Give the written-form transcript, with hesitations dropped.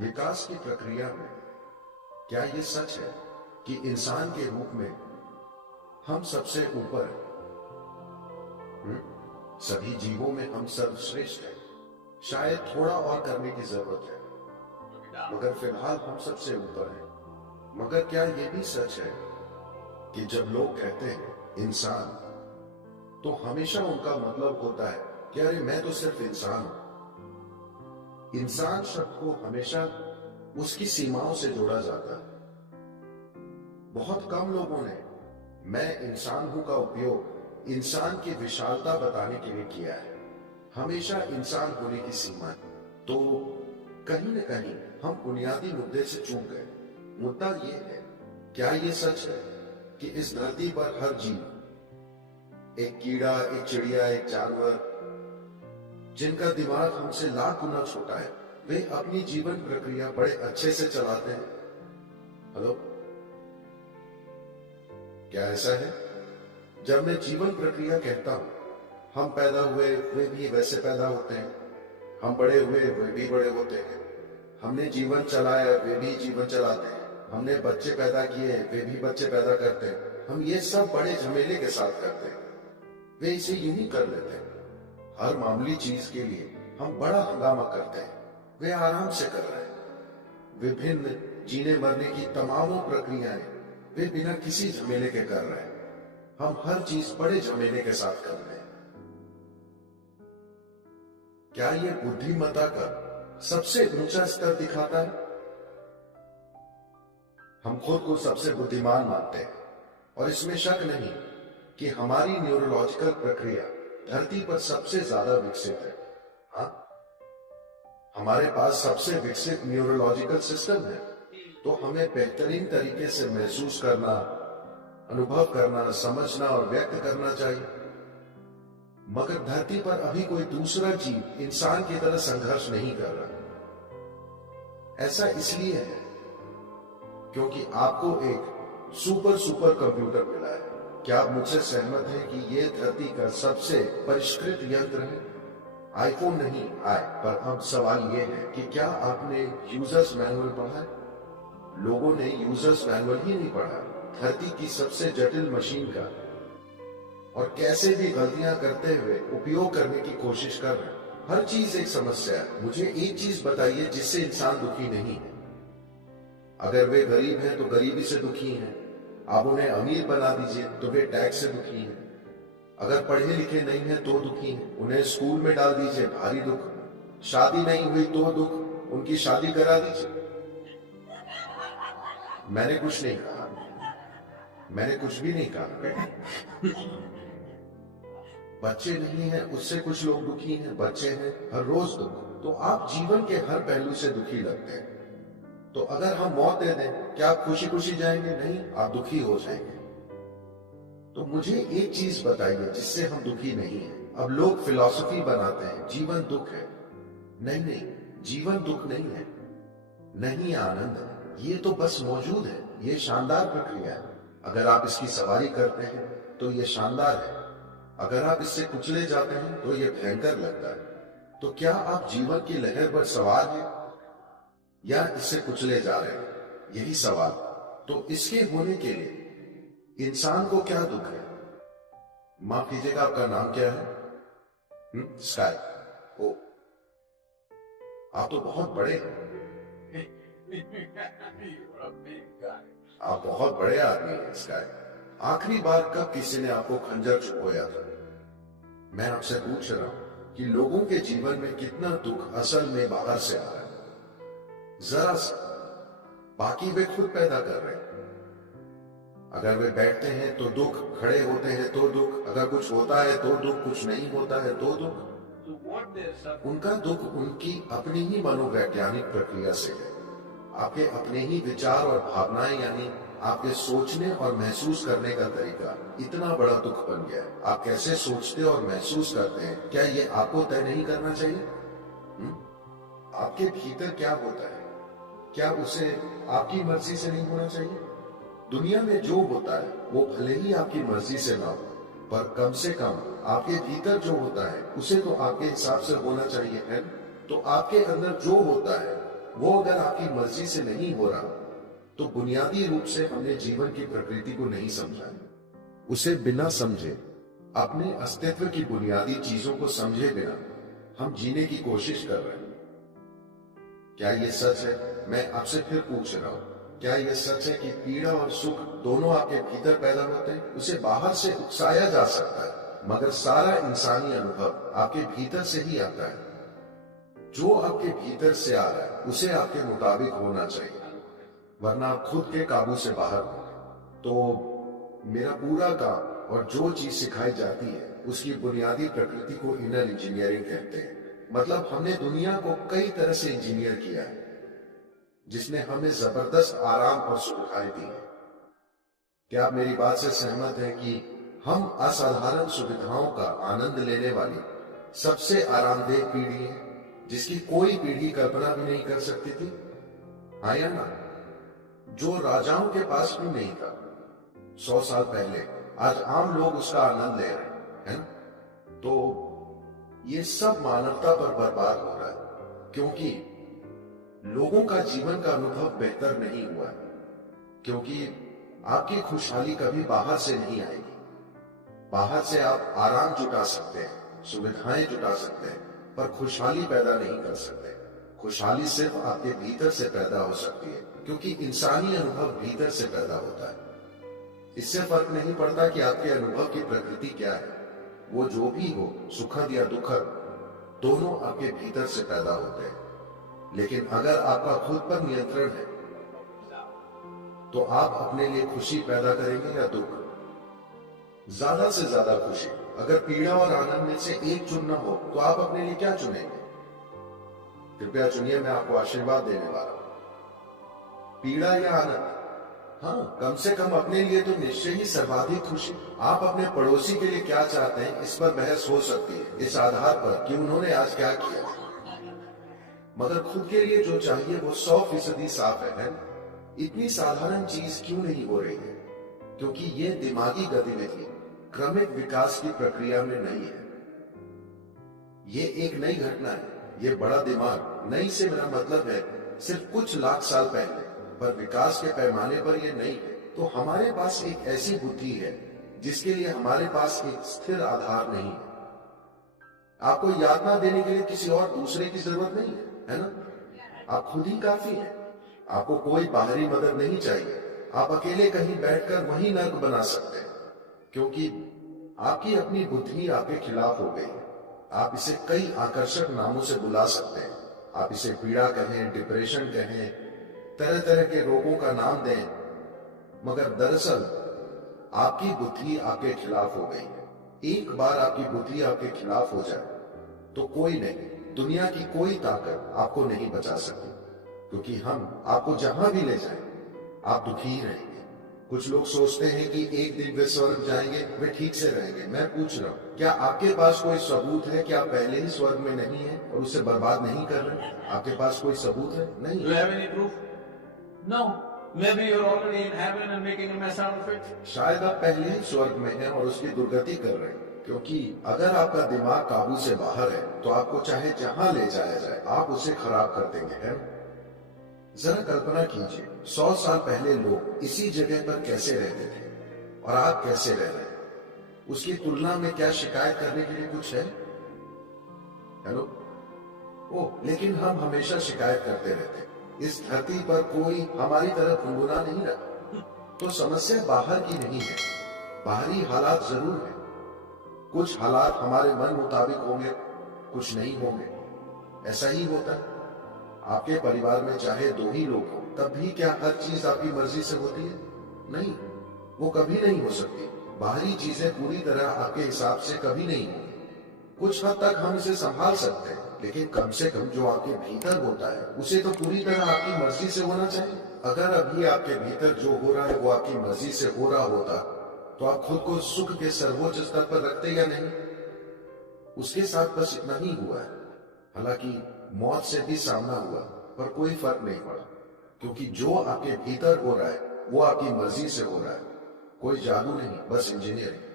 विकास की प्रक्रिया में क्या ये सच है कि इंसान के रूप में हम सबसे ऊपर हैं? सभी जीवों में हम सर्वश्रेष्ठ हैं। शायद थोड़ा और करने की जरूरत है, मगर फिलहाल हम सबसे ऊपर हैं। मगर क्या ये भी सच है कि जब लोग कहते हैं इंसान, तो हमेशा उनका मतलब होता है कि अरे मैं तो सिर्फ इंसान हूं। इंसान शब्द को हमेशा उसकी सीमाओं से जोड़ा जाता है। बहुत कम लोगों ने मैं इंसान हूं का उपयोग इंसान की विशालता बताने के लिए किया है। हमेशा इंसान होने की सीमा है। तो कहीं न कहीं हम बुनियादी मुद्दे से चूक गए। मुद्दा ये है, क्या ये सच है कि इस धरती पर हर जीव, एक कीड़ा, एक चिड़िया, एक जानवर, जिनका दिमाग हमसे लाख गुना छोटा है, वे अपनी जीवन प्रक्रिया बड़े अच्छे से चलाते हैं? हेलो, क्या ऐसा है? जब मैं जीवन प्रक्रिया कहता हूं, हम पैदा हुए वे भी वैसे पैदा होते हैं, हम बड़े हुए वे भी बड़े होते हैं, हमने जीवन चलाया वे भी जीवन चलाते हैं, हमने बच्चे पैदा किए वे भी बच्चे पैदा करते हैं। हम ये सब बड़े झमेले के साथ करते हैं, वे इसे यूं ही कर लेते हैं। हर मामूली चीज के लिए हम बड़ा हंगामा करते हैं, वे आराम से कर रहे हैं। विभिन्न जीने मरने की तमाम प्रक्रियाएं वे बिना किसी झमेले के कर रहे हैं। हम हर चीज बड़े झमेले के साथ कर रहे हैं। क्या ये बुद्धिमत्ता का सबसे ऊंचा स्तर दिखाता है? हम खुद को सबसे बुद्धिमान मानते हैं और इसमें शक नहीं कि हमारी न्यूरोलॉजिकल प्रक्रिया धरती पर सबसे ज्यादा विकसित है। हाँ, हमारे पास सबसे विकसित न्यूरोलॉजिकल सिस्टम है, तो हमें बेहतरीन तरीके से महसूस करना, अनुभव करना, समझना और व्यक्त करना चाहिए। मगर धरती पर अभी कोई दूसरा जीव इंसान की तरह संघर्ष नहीं कर रहा। ऐसा इसलिए है क्योंकि आपको एक सुपर कंप्यूटर मिला है। क्या आप मुझसे सहमत हैं कि यह धरती का सबसे परिष्कृत यंत्र है? आईफोन नहीं आए, पर अब सवाल यह है कि क्या आपने यूजर्स मैनुअल पढ़ा है? लोगों ने यूजर्स मैनुअल ही नहीं पढ़ा, धरती की सबसे जटिल मशीन का, और कैसे भी गलतियां करते हुए उपयोग करने की कोशिश कर रहे हैं। हर चीज एक समस्या है। मुझे एक चीज बताइए जिससे इंसान दुखी नहीं है। अगर वे गरीब हैं तो गरीबी से दुखी हैं। आप उन्हें अमीर बना दीजिए तो वे टैक्स से दुखी हैं। अगर पढ़े लिखे नहीं हैं तो दुखी हैं। उन्हें स्कूल में डाल दीजिए, भारी दुख। शादी नहीं हुई तो दुख, उनकी शादी करा दीजिए। मैंने कुछ नहीं कहा, मैंने कुछ भी नहीं कहा। बच्चे नहीं हैं उससे कुछ लोग दुखी हैं, बच्चे हैं हर रोज दुख। तो आप जीवन के हर पहलू से दुखी लगते हैं। तो अगर हम मौत दे दें, क्या आप खुशी खुशी जाएंगे? नहीं, आप दुखी हो जाएंगे। तो मुझे एक चीज बताइए जिससे हम दुखी नहीं हैं। अब लोग फिलॉसफी बनाते हैं जीवन दुख है। नहीं नहीं, जीवन दुख नहीं है, नहीं आनंद है। ये तो बस मौजूद है। ये शानदार प्रक्रिया है। अगर आप इसकी सवारी करते हैं तो ये शानदार है। अगर आप इससे कुचले जाते हैं तो ये भयंकर लगता है। तो क्या आप जीवन की लहर पर सवार हैं या इससे कुचले जा रहे हैं? यही सवाल। तो इसके होने के लिए इंसान को क्या दुख है? माफ कीजिएगा, आपका नाम क्या है? स्काई। ओ, आप तो बहुत बड़े हैं। आप बहुत बड़े आदमी हैं स्काई। आखिरी बार कब किसी ने आपको खंजर चुभोया था? मैं आपसे पूछ रहा हूं कि लोगों के जीवन में कितना दुख असल में बाहर से आ रहा है। जरा सा, बाकी वे खुद पैदा कर रहे हैं। अगर वे बैठते हैं तो दुख, खड़े होते हैं तो दुख, अगर कुछ होता है तो दुख, कुछ नहीं होता है तो दुख। उनका दुख उनकी अपनी ही मनोवैज्ञानिक प्रक्रिया से है। आपके अपने ही विचार और भावनाएं, यानी आपके सोचने और महसूस करने का तरीका इतना बड़ा दुख बन गया है। आप कैसे सोचते और महसूस करते हैं, क्या ये आपको तय नहीं करना चाहिए? आपके भीतर क्या होता है, क्या उसे आपकी मर्जी से नहीं होना चाहिए? दुनिया में जो होता है वो भले ही आपकी मर्जी से ना हो, पर कम से कम आपके भीतर जो होता है उसे तो आपके हिसाब से होना चाहिए, है? तो आपके अंदर जो होता है वो अगर आपकी मर्जी से नहीं हो रहा, तो बुनियादी रूप से हमने जीवन की प्रकृति को नहीं समझा। उसे बिना समझे, अपने अस्तित्व की बुनियादी चीजों को समझे बिना हम जीने की कोशिश कर रहे हैं। क्या यह सच है? मैं आपसे फिर पूछ रहा हूं, क्या यह सच है कि पीड़ा और सुख दोनों आपके भीतर पैदा होते हैं? उसे बाहर से उकसाया जा सकता है, मगर सारा इंसानी अनुभव आपके भीतर से ही आता है। जो आपके भीतर से आ रहा है उसे आपके मुताबिक होना चाहिए, वरना आप खुद के काबू से बाहर हो। तो मेरा पूरा काम और जो चीज सिखाई जाती है उसकी बुनियादी प्रकृति को इनर इंजीनियरिंग कहते हैं। मतलब हमने दुनिया को कई तरह से इंजीनियर किया है, जिसने हमें जबरदस्त आराम और सुविधाएं दी है। क्या आप मेरी बात से सहमत हैं कि हम असाधारण सुविधाओं का आनंद लेने वाली सबसे आरामदेह पीढ़ी है, जिसकी कोई पीढ़ी कल्पना भी नहीं कर सकती थी? हाँ या ना? जो राजाओं के पास भी नहीं था 100 साल पहले, आज आम लोग उसका आनंद ले रहे हैं ना? तो ये सब मानवता पर बर्बाद हो रहा है, क्योंकि लोगों का जीवन का अनुभव बेहतर नहीं हुआ है। क्योंकि आपकी खुशहाली कभी बाहर से नहीं आएगी। बाहर से आप आराम जुटा सकते हैं, सुविधाएं जुटा सकते हैं, पर खुशहाली पैदा नहीं कर सकते। खुशहाली सिर्फ आपके भीतर से पैदा हो सकती है, क्योंकि इंसानी अनुभव भीतर से पैदा होता है। इससे फर्क नहीं पड़ता कि आपके अनुभव की प्रकृति क्या है, वो जो भी हो, सुखद या दुखद, दोनों आपके भीतर से पैदा होते हैं। लेकिन अगर आपका खुद पर नियंत्रण है, तो आप अपने लिए खुशी पैदा करेंगे या दुख? ज्यादा से ज्यादा खुशी। अगर पीड़ा और आनंद में से एक चुनना हो, तो आप अपने लिए क्या चुनेंगे? कृपया चुनिए, मैं आपको आशीर्वाद देने वाला हूं। पीड़ा या आनंद? हाँ, कम से कम अपने लिए तो निश्चय ही सर्वाधिक खुशी। आप अपने पड़ोसी के लिए क्या चाहते हैं, इस पर बहस हो सकती है, इस आधार पर कि उन्होंने आज क्या किया। मगर खुद के लिए जो चाहिए वो 100% साफ है। इतनी साधारण चीज क्यों नहीं हो रही है? क्योंकि ये दिमागी गतिविधि क्रमिक विकास की प्रक्रिया में नहीं है। ये एक नई घटना है। ये बड़ा दिमाग, नई से मेरा मतलब है सिर्फ कुछ लाख साल पहले, पर विकास के पैमाने पर यह नहीं है। तो हमारे पास एक ऐसी बुद्धि है जिसके लिए हमारे पास एक स्थिर आधार नहीं है। आपको यातना देने के लिए किसी और दूसरे की जरूरत नहीं है ना? आप खुद ही काफी हैं। आपको कोई बाहरी मदद नहीं चाहिए। आप अकेले कहीं बैठकर वही नर्क बना सकते हैं, क्योंकि आपकी अपनी बुद्धि आपके खिलाफ हो गई है। आप इसे कई आकर्षक नामों से बुला सकते हैं। आप इसे पीड़ा कहें, डिप्रेशन कहें, तरह तरह के रोगों का नाम दें, मगर दरअसल आपकी बुद्धि आपके खिलाफ हो गई है। एक बार आपकी बुद्धि आपके खिलाफ हो जाए तो कोई नहीं, दुनिया की कोई ताकत आपको नहीं बचा सकती, क्योंकि हम आपको जहां भी ले जाएं, आप दुखी ही रहेंगे। कुछ लोग सोचते हैं कि एक दिन वे स्वर्ग जाएंगे, वे ठीक से रहेंगे। मैं पूछ रहा हूं, क्या आपके पास कोई सबूत है कि आप पहले ही स्वर्ग में नहीं हैं और उसे बर्बाद नहीं कर रहे? आपके पास कोई सबूत है? नहीं। Do you have any proof? No. Maybe you're already in heaven and making a mess out of it. शायद आप पहले ही स्वर्ग में हैं और उसकी दुर्गति कर रहे हैं, क्योंकि अगर आपका दिमाग काबू से बाहर है तो आपको चाहे जहां ले जाया जाए, आप उसे खराब कर देंगे, है? जरा कल्पना कीजिए, 100 साल पहले लोग इसी जगह पर कैसे रहते थे और आप कैसे रह रहे हैं। उसकी तुलना में क्या शिकायत करने के लिए कुछ है? हेलो? ओह, लेकिन हम हमेशा शिकायत करते रहते हैं। इस धरती पर कोई हमारी तरह गुनगुना नहीं रहा। तो समस्या बाहर की नहीं है, बाहरी हालात जरूर है। कुछ हालात हमारे मन मुताबिक होंगे, कुछ नहीं होंगे। ऐसा ही होता है। आपके परिवार में चाहे 2 ही लोग हों, तब भी क्या हर चीज आपकी मर्जी से होती है? नहीं, वो कभी नहीं हो सकती। बाहरी चीजें पूरी तरह आपके हिसाब से कभी नहीं होंगी। कुछ हद तक हम इसे संभाल सकते हैं, लेकिन कम से कम जो आपके भीतर होता है उसे तो पूरी तरह आपकी मर्जी से होना चाहिए। अगर अभी आपके भीतर जो हो रहा है वो आपकी मर्जी से हो रहा होता, तो आप खुद को सुख के सर्वोच्च स्तर पर रखते या नहीं? उसके साथ बस इतना ही हुआ है। हालांकि मौत से भी सामना हुआ, पर कोई फर्क नहीं पड़ा, क्योंकि जो आपके भीतर हो रहा है वो आपकी मर्जी से हो रहा है। कोई जादू नहीं, बस इंजीनियरिंग।